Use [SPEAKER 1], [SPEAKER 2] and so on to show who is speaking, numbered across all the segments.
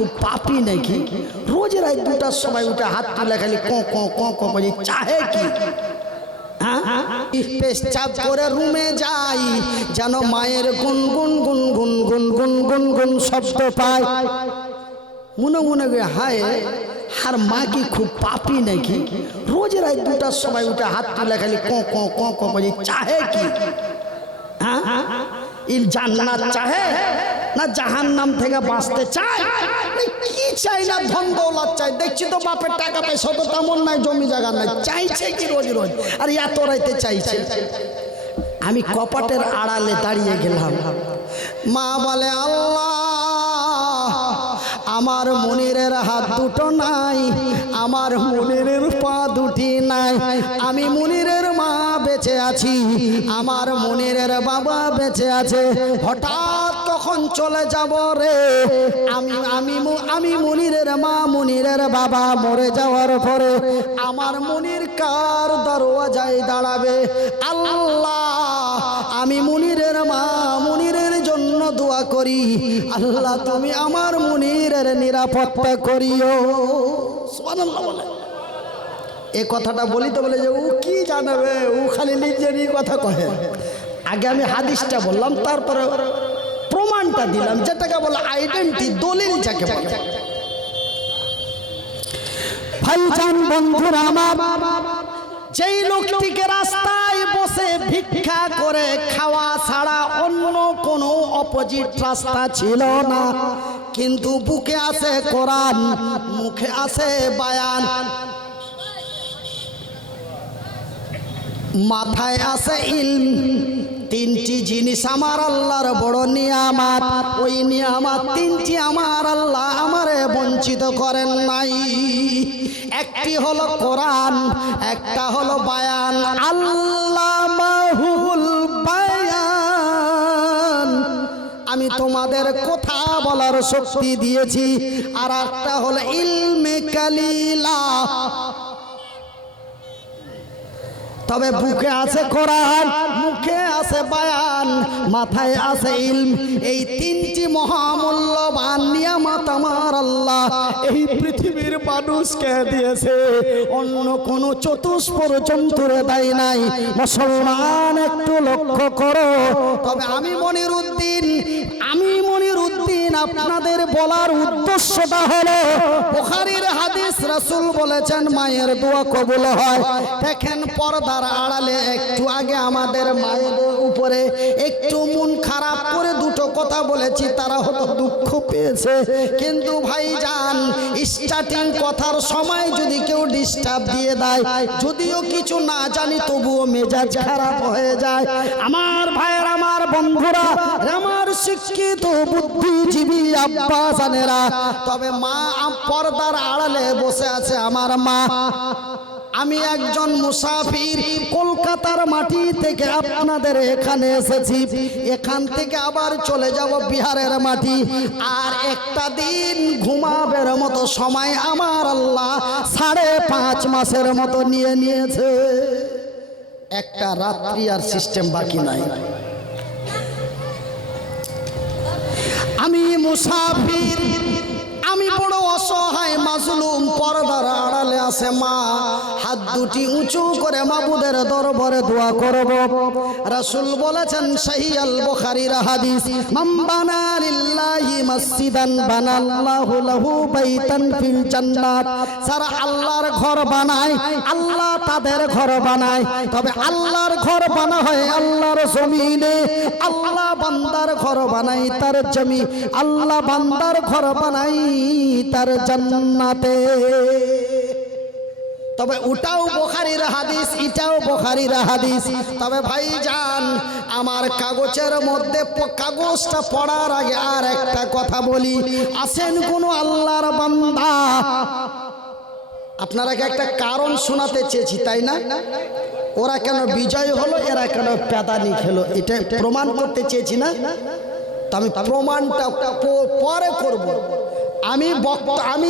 [SPEAKER 1] খুব পাপি নাকি? রোজ রাত দুটার সময় উঠে হাত তুলে খালি ক ক ক ক করে চাহে কি? হ্যাঁ? পেশাব করে রুমে যাই, যেন মায়ের গুন গুন গুন গুন গুন গুন গুন গুন শব্দ পায়। মনে মনে হায় আর মা কি খুব পাপি নাকি? রোজ রাত দুটার সময় উঠে হাত তুলে খালি ক ক ক ক করে চাহে কি? হ্যাঁ? ইল জান্নাত চাহে? না জাহান নাম থেকে বাঁচতে চায়? কি চাই না ধন দৌলত চাই? দেখছি তো বাপের টাকা পয়সা তো তেমন নাই, জমি জায়গা নাই। চাইছে কি রোজ রোজ? আর এত রাইতে চাইছে। আমি কপাটের আড়ালে দাঁড়িয়ে গেলাম। মা বলে, আল্লাহ, আমার মনিরের হাত দুটো নাই, আমার মনিরের পা দুটি নাই। আমি মনিরের মা বেঁচে আছি, আমার মনিরের বাবা বেঁচে আছে। হঠাৎ তখন চলে যাব রে। আমি আমি আমি মনিরের মা, মনিরের বাবা মরে যাওয়ার পরে আমার মনির কার দরওয়াজায় দাঁড়াবে? আল্লাহ, আমি মনিরের মা, মনিরের জন্য দোয়া করি। আল্লাহ, তুমি আমার মনিরের নিরাপত্তা করিও। বলে। এ কথাটা বলি তো বলে যে ও কি জানাবে ও খালি নিজেরই কথা কহে। আগে আমি হাদিসটা বললাম তারপরে প্রমাণটা দিলাম যেটাকে বলে আইডেন্টি দলিল যাকে বলে। ভাইজান বন্ধুরা আমার যেই লোকটিকে রাস্তায় বসে ভিক্ষা করে খাওয়া ছাড়া অন্য কোনো অপোজিট রাস্তা ছিল না। কিন্তু বুকে আছে কোরআন মুখে আছে বায়ান। মাথায় আছে ইলম। তিনটি জিনিস আমার আল্লাহর বড় নিয়ামাত। ওই নিয়ামাত তিনটি আমার আল্লাহ আমারে বঞ্চিত করেন নাই। একটি হলো কোরআন, একটা হলো বায়ান। আল্লাহ মাহুল বায়ান। আমি তোমাদের কথা বলার শক্তি দিয়েছি। আর একটা হলো ইলমে কালিলা। তবে বুকে আছে কোরআন মুখে আছে বায়ান মাথায় আছে ইলম। এই তিনটি মহামূল্যবান নিয়ামত আমার আল্লাহ। এই পৃথিবীর মানুষকে দিয়েছে। অন্য কোন চতুষ্পর জন্তুরে দেয় নাই। মুসলমান একটু লক্ষ্য করো। তবে আমি মনির উদ্দিন আমি মনির উদ্দিন আপনাদের বলার উদ্দেশ্যটা হলো, বুখারীর হাদিস রাসূল বলেছেন, মায়ের দোয়া কবুল হয়। দেখেন পর্দার আড়ালে একটু আগে আমাদের মায়ের উপরে একটু মন খারাপ করে দুটো কথা বলেছি, তারা হয়তো দুঃখ পেয়েছে। কিন্তু ভাই যান স্টার্টিং কথার সময় যদি কেউ ডিস্টার্ব দিয়ে দেয়, যদিও কিছু না জানি, তবুও মেজাজ খারাপ হয়ে যায়। আমার ভাইয়ের, আমার বন্ধুরা, আমার শিক্ষিত বুদ্ধিজীবী আব্বা জানেরা, তবে মা পর্দার আড়ালে বসে আছে আমার মা। আমি একজন মুসাফির, কলকাতার মাটি থেকে আপনাদের এখানে এসেছি। এখান থেকে আবার চলে যাব বিহারের মাটি। আর একটা দিন ঘুমাবের মতো সময় আমার আল্লাহ সাড়ে পাঁচ মাসের মতো নিয়ে নিয়েছে। একটা রাত্রি আর সিস্টেম বাকি নাই। আমি মুসাফির আমি বড় অসহায় মাজলুম পর্দার আড়ালে আছে মা। হাত দুটি উঁচু করে মাবুদের দরবারে দোয়া করব। রাসূল বলেছেন সহি আল বুখারীর হাদিস, মান বানা লিল্লাহি মসজিদান বানাল্লাহু লাহু বাইতান ফিল জান্নাত। যারা আল্লাহর ঘর বানায়, আল্লাহ তাদের ঘর বানায়। তবে আল্লাহর ঘর বানা হয় আল্লাহর জমিনে। আল্লাহ বান্দার ঘর বানাই তার জমি। আল্লাহ বান্দার ঘর বানাই তার জান্নাতে। তবে ওটাও বোখারির হাদিস, এটাও বোখারির হাদিস। তবে ভাই যান আমার কাগজের মধ্যে কাগজটা পড়ার আগে আর একটা কথা বলি। আসেন কোন আল্লাহর বান্দা? আপনারাকে একটা কারণ শোনাতে চেয়েছি, তাই না? ওরা কেন বিজয় হলো, এরা কেন পেদানি খেলো, এটা প্রমাণ করতে চেয়েছি না? তো আমি প্রমাণটা পরে করব। আমি আমি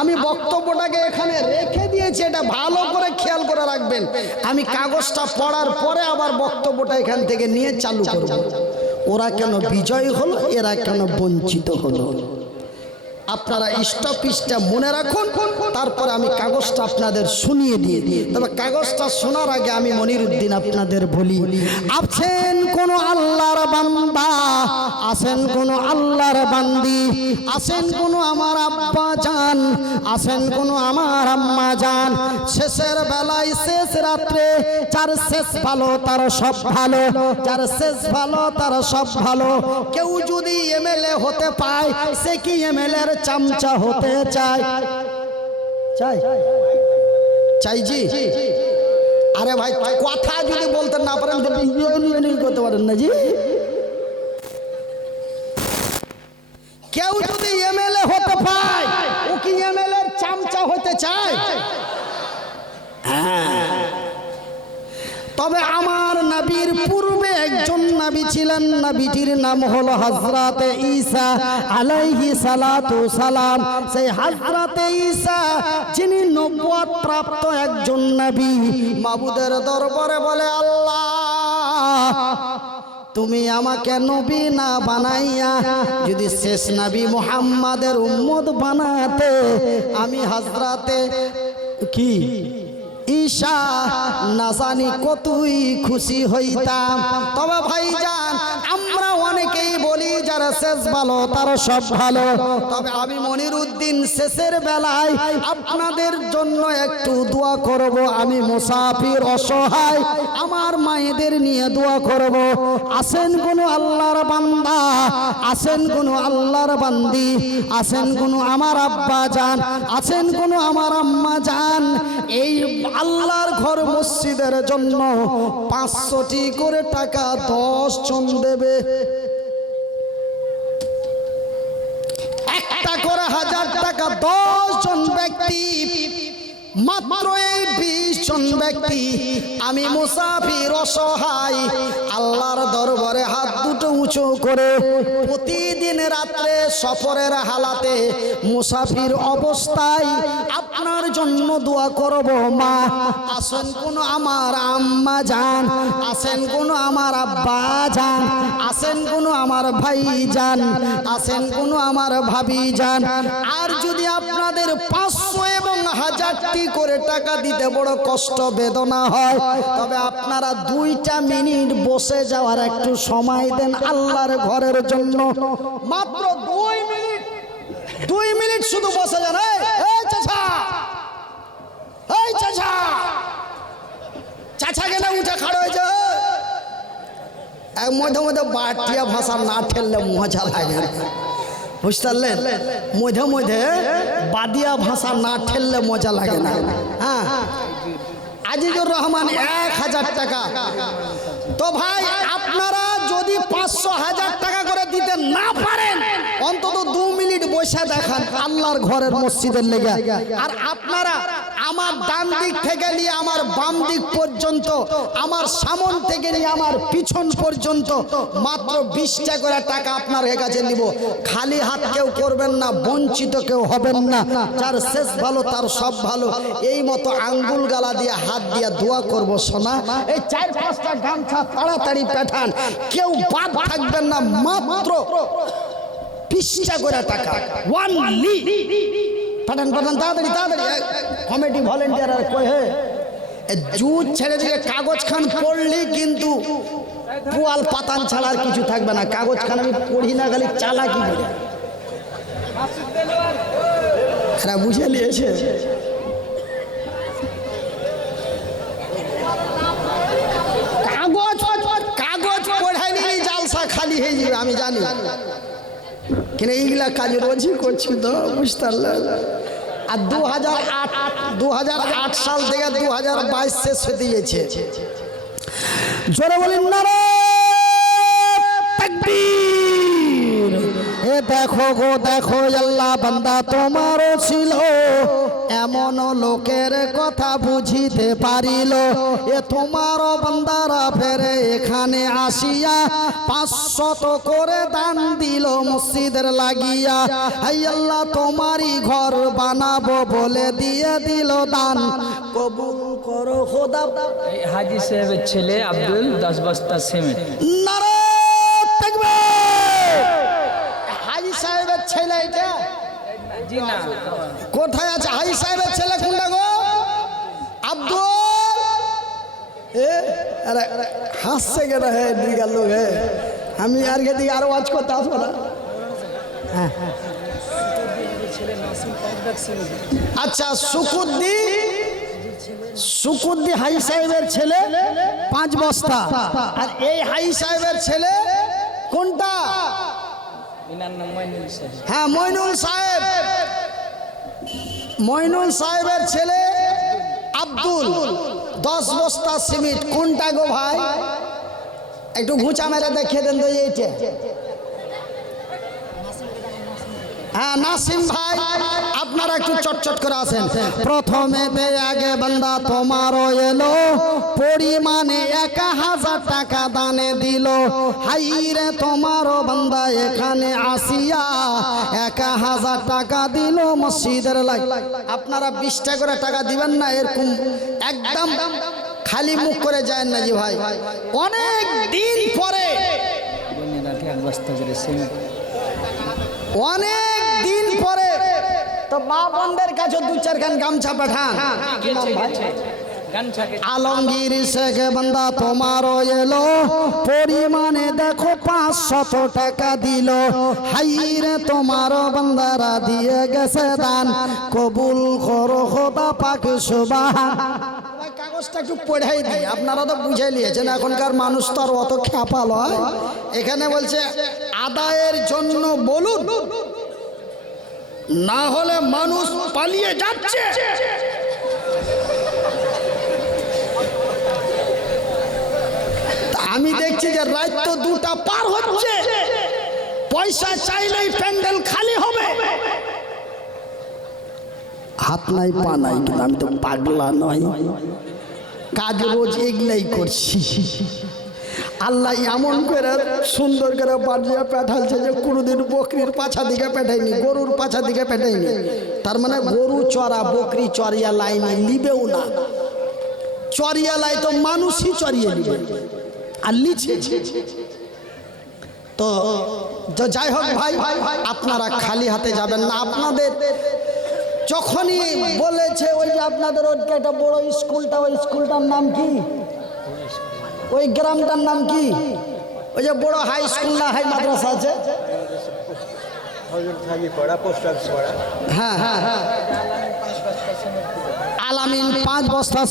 [SPEAKER 1] আমি বক্তব্যটাকে এখানে রেখে দিয়েছি, এটা ভালো করে খেয়াল করে রাখবেন। আমি কাগজটা পড়ার পরে আবার বক্তব্যটা এখান থেকে নিয়ে চালু করব। ওরা কেন বিজয় হলো, এরা কেন বঞ্চিত হলো? আপনারা স্টপিসটা মনে রাখুন, তারপরে আমি কাগজটা আপনাদের শুনিয়ে দিয়ে দিই। তবে কাগজটা শোনার আগে আমি মনিরুদ্দিন আপনাদের বলি, আছেন কোন আল্লাহর বান্দা? আছেন কোন আল্লাহর বান্দি? আছেন কোন আমার আব্বা জান? আছেন কোন আমার আম্মা জান? শেষের বেলায় শেষ রাত্রে যার শেষ ভালো, তার সব ভালো। যার শেষ ভালো, তার সব ভালো। কেউ যদি এমএলএ হতে পায়, সে কি এমএলএ এর চামচা হতে চায় চাই? জি? আরে ভাই, কথা যদি বলতে না পারেন করতে পারেন না জি। কেউ যদি এমএলএ হতে পায়, ও কি এমএলএ চামচা হতে চায়? হ্যাঁ। তবে আমার নবীর পূর্বে নবী ছিলেন নবীটির নাম হলো হযরতে ঈসা আলাইহি সালাতু সালাম। সেই হযরতে ঈসা, যিনি নবুয়ত প্রাপ্ত একজন নবী, মাবুদের দরবারে বলে, আল্লাহ, তুমি আমাকে নবী না বানাইয়া যদি শেষ নবী মুহাম্মাদের উম্মত বানাতে, আমি হযরতে কি? ঈশা না জানি কতই খুশি হইতাম। তবে ভাই যা শেষ ভালো তার সব ভালো। তবে আমি মনির উদ্দিন শেষের বেলায় আপনাদের জন্য একটু দোয়া করব। আমি মুসাফির অসহায়, আমার মায়েদের নিয়ে দোয়া করব। আসেন কোন আল্লাহর বান্দা, আসেন কোন আল্লাহর বান্দি, আসেন কোন আমার আব্বা জান আছেন কোন আমার আম্মা জান এই আল্লাহর ঘর মসজিদের জন্য পাঁচশোটি করে টাকা দশ জন দেবে একটা করে হাজার টাকা দশ জন ব্যক্তি মাত্র এই বিশ জন ব্যক্তি আমি মুসাফির অসহায় আল্লাহর দরবারে হাত দুটো উঁচু করে প্রতিদিন রাত্রে সফরের হালাতে মুসাফির অবস্থায় আপনার জন্য দোয়া করব মা। আসেন কোন আমার আম্মা যান আসেন কোন আমার আব্বা যান আসেন কোন আমার ভাই যান আসেন কোন আমার ভাবি যান। আর যদি আপনাদের পাঁচশো এবং হাজারটি করে টাকা দিতে বড় কষ্ট, বেদনা হয়। তবে আপনারা দুইটা মিনিট বসে যাওয়ার একটু সময় দেন আল্লাহর ঘরের জন্য। মাত্র দুই মিনিট দুই মিনিট শুধু বসে যান। মধ্যে মধ্যে বাটিয়া ভাষা না ঠেললে মজা লাগে না। বুঝতে মধ্যে মধ্যে বাদিয়া ভাষা না ঠেললে মজা লাগে না। হ্যাঁ? আজিজুর রহমান এক হাজার টাকা। তো ভাই, আপনারা যদি পাঁচশো হাজার টাকা করে দিতে না পারেন অন্তত দু মিনিট বসে দেখান আল্লাহর ঘরের মসজিদের লেগে। আর আপনারা আমার ডান দিক থেকে নিয়ে আমার বাম দিক পর্যন্ত, আমার সামন থেকে নিয়ে আমার পিছন পর্যন্ত মাত্র বিশটা করে টাকা আপনার কাছে নিব। খালি হাত কেউ করবেন না, বঞ্চিত কেউ হবেন না। যার শেষ ভালো, তার সব ভালো। এই মতো আঙ্গুল গালা দিয়ে, হাত দিয়ে দোয়া করব সোনা। এই চার, পাঁচটা গামছা তাড়াতাড়ি পাঠান। কেউ বাদ থাকবেন না, মাত্র বিশটা করে টাকা। ওয়ানলি পাঠান পাঠান তাড়াতাড়ি তাড়াতাড়ি। কমিটি ভলেন্টিয়ার কই হে? জুট ছেড়ে দিয়ে কাগজ খান পড়লি কিন্তু পোয়াল পাতান ছাড়া আর কিছু থাকবে না। কাগজ খান আমি পড়ি না, খালি চালাকি করে। এরা বুঝে নিয়েছে। কাগজ কাগজ পড়াই নিয়ে জালসা খালি হয়ে যাবে, আমি জানি। কিন্তু এইগুলা কাজ রোজই করছি তো বুঝতে আর দু হাজার আট দু হাজার আট সাল থেকে দু হাজার বাইশ শেষ হতে গেছে জোরে বলেন না দেখো গো দেখো আল্লাহ বান্দা তোমারও ছিল। এমন লোকের কথা বুঝিতে পারিল। এ তোমারও বান্দারা ফেরে এখানে আসিয়া পাঁচশত করে দান দিল মসজিদের লাগিয়া। হাই আল্লাহ তোমারই ঘর বানাবো বলে দিয়ে দিল দান। কবুল করো খোদা।
[SPEAKER 2] হাজি সাহেবের ছেলে আব্দুল দশ বস্তা সিমেন্ট।
[SPEAKER 1] নারে থাকবে হাজি সাহেবের ছেলে এটা
[SPEAKER 2] জি না
[SPEAKER 1] কোথায় আছে? হাই সাহেবের ছেলে কোনটা গো? আব্দুল। এ আরে হাসছে কেন হে দিঘার লোক হে? আমি আর কে দিকে আরও ওয়াজ করতে আসব না? আচ্ছা সুকুদ্দি সুকুদ্দি হাই সাহেবের ছেলে পাঁচ বস্তা। আর এই হাই সাহেবের ছেলে কোনটা? হ্যাঁ মইনুল সাহেব। মইনুল সাহেবের ছেলে আব্দুল। দশ বস্তা সিমেন্ট। কোনটা গো ভাই? একটু ঘুচা মেরে দেখিয়ে দেন তো এইটা। হ্যাঁ নাসিম ভাই। আপনারা একটু চটচট করে আসেন। প্রথমে আগে বান্দা তোমারও এলো পরিমাণে এক হাজার টাকা দানে দিল। হাই রে তোমারও বান্দা এখানে আসিয়া এক হাজার টাকা দিল মসজিদের লাগ আপনারা বিশ টাকা করে টাকা দিবেন না এরকম একদম খালি মুখ করে যায় না জি ভাই। অনেক দিন পরে অনেক তো মা বোনদের কাছে দু চারখান গামছা পাঠান।
[SPEAKER 2] গেছে গান
[SPEAKER 1] আলমগীর শেখ বান্দা তোমারও এলো। পরিমাণে দেখো পাঁচশত টাকা দিল। হাইরে তোমারও বান্দারা দিয়ে গেছে দান। কবুল করো খোদা পাক সুবাহ কাগজটা একটু পড়াই দিই আপনারা তো বুঝে নিয়েছেন এখনকার মানুষ তো আর অত খ্যাপা লয় এখানে বলছে আদায়ের জন্য বলুন। না হলে মানুষ পালিয়ে যাচ্ছে। আমি দেখছি যে রাত তো দুটা পার হচ্ছে। পয়সা চাইলেই প্যান্ডেল খালি হবে। হাত নাই, পা নাই, কিন্তু আমি তো পাগলা নয় কাজ রোজ এগুলাই করছি। আল্লাহ এমন করে, সুন্দর করে বাজিয়ে পাঠালছে যে কোনোদিন বকরির পাছা দিকে পাঠাইনি গরুর পাছা দিকে পাঠাইনি তার মানে গরু চড়া, বকরি চড়িয়া লাইনে নিবেও না। চড়িয়া লাই তো মানুষই চড়িয়ে নিবে। আর লিছে তো যাই হোক ভাই ভাই আপনারা খালি হাতে যাবেন না, আপনাদের যখনই বলেছে ওই যে আপনাদের ওইটা একটা বড় স্কুলটা, ওই স্কুলটার নাম কি? ওই গ্রামটার নাম কি? ওই যে বড় হাই স্কুল না হাই মাদ্রাসা আছে? হ্যাঁ হ্যাঁ হ্যাঁ। পাঁচ বস্তা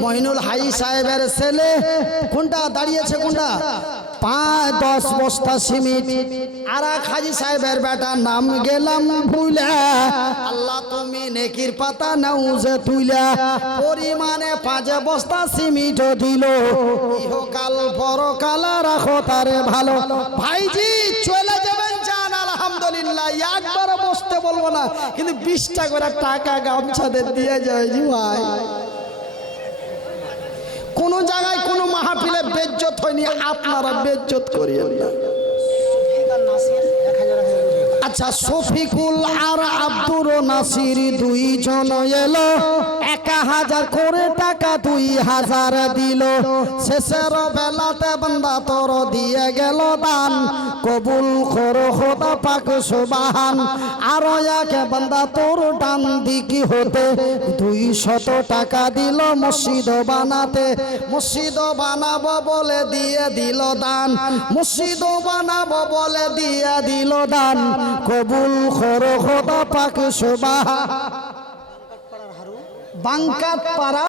[SPEAKER 1] মহিনুল হাই সাহেবের ছেলে। কোনটা দাঁড়িয়েছে কোনটা? পাঁচ, দশ বস্তা সিমেন্ট। আর এক হাজি সাহেবের বেটা নাম গেলাম ভুলে আল্লাহ তুমি নেকির পাতা নাও যে তুইলা। পরিমাণে পাঁচ বস্তা সিমেন্ট দিল। ইহকাল পরকাল রাখো তারে ভালো। ভাইজি, চলে যাবেন জান আলহামদুলিল্লাহ। একবার বসতে বলব না, কিন্তু বিশটা করে টাকা গামছাদের দিয়ে যায় জি ভাই। বেজ্জত হয়নি আপনারা বেজ্জত করিয়েন না। আচ্ছা শফিকুল আর আব্দুর নাসির দুইজন এলো। এক হাজার করে টাকা দুই হাজার দিল। শেষের বেলাতে বান্দা তোর দিয়ে গেল দান। কবুল করো খোদা পাক সুবাহান। আর এক বান্দা তোর ডান দিকে হতে দুই শত টাকা দিল মসজিদ বানাতে। মসজিদ বানাবো বলে দিয়ে দিল দান। মসজিদ বানাবো বলে দিয়ে দিল দান। কবুল করো খোদা পাক সুবাহান। বাঙ্কাত পাড়া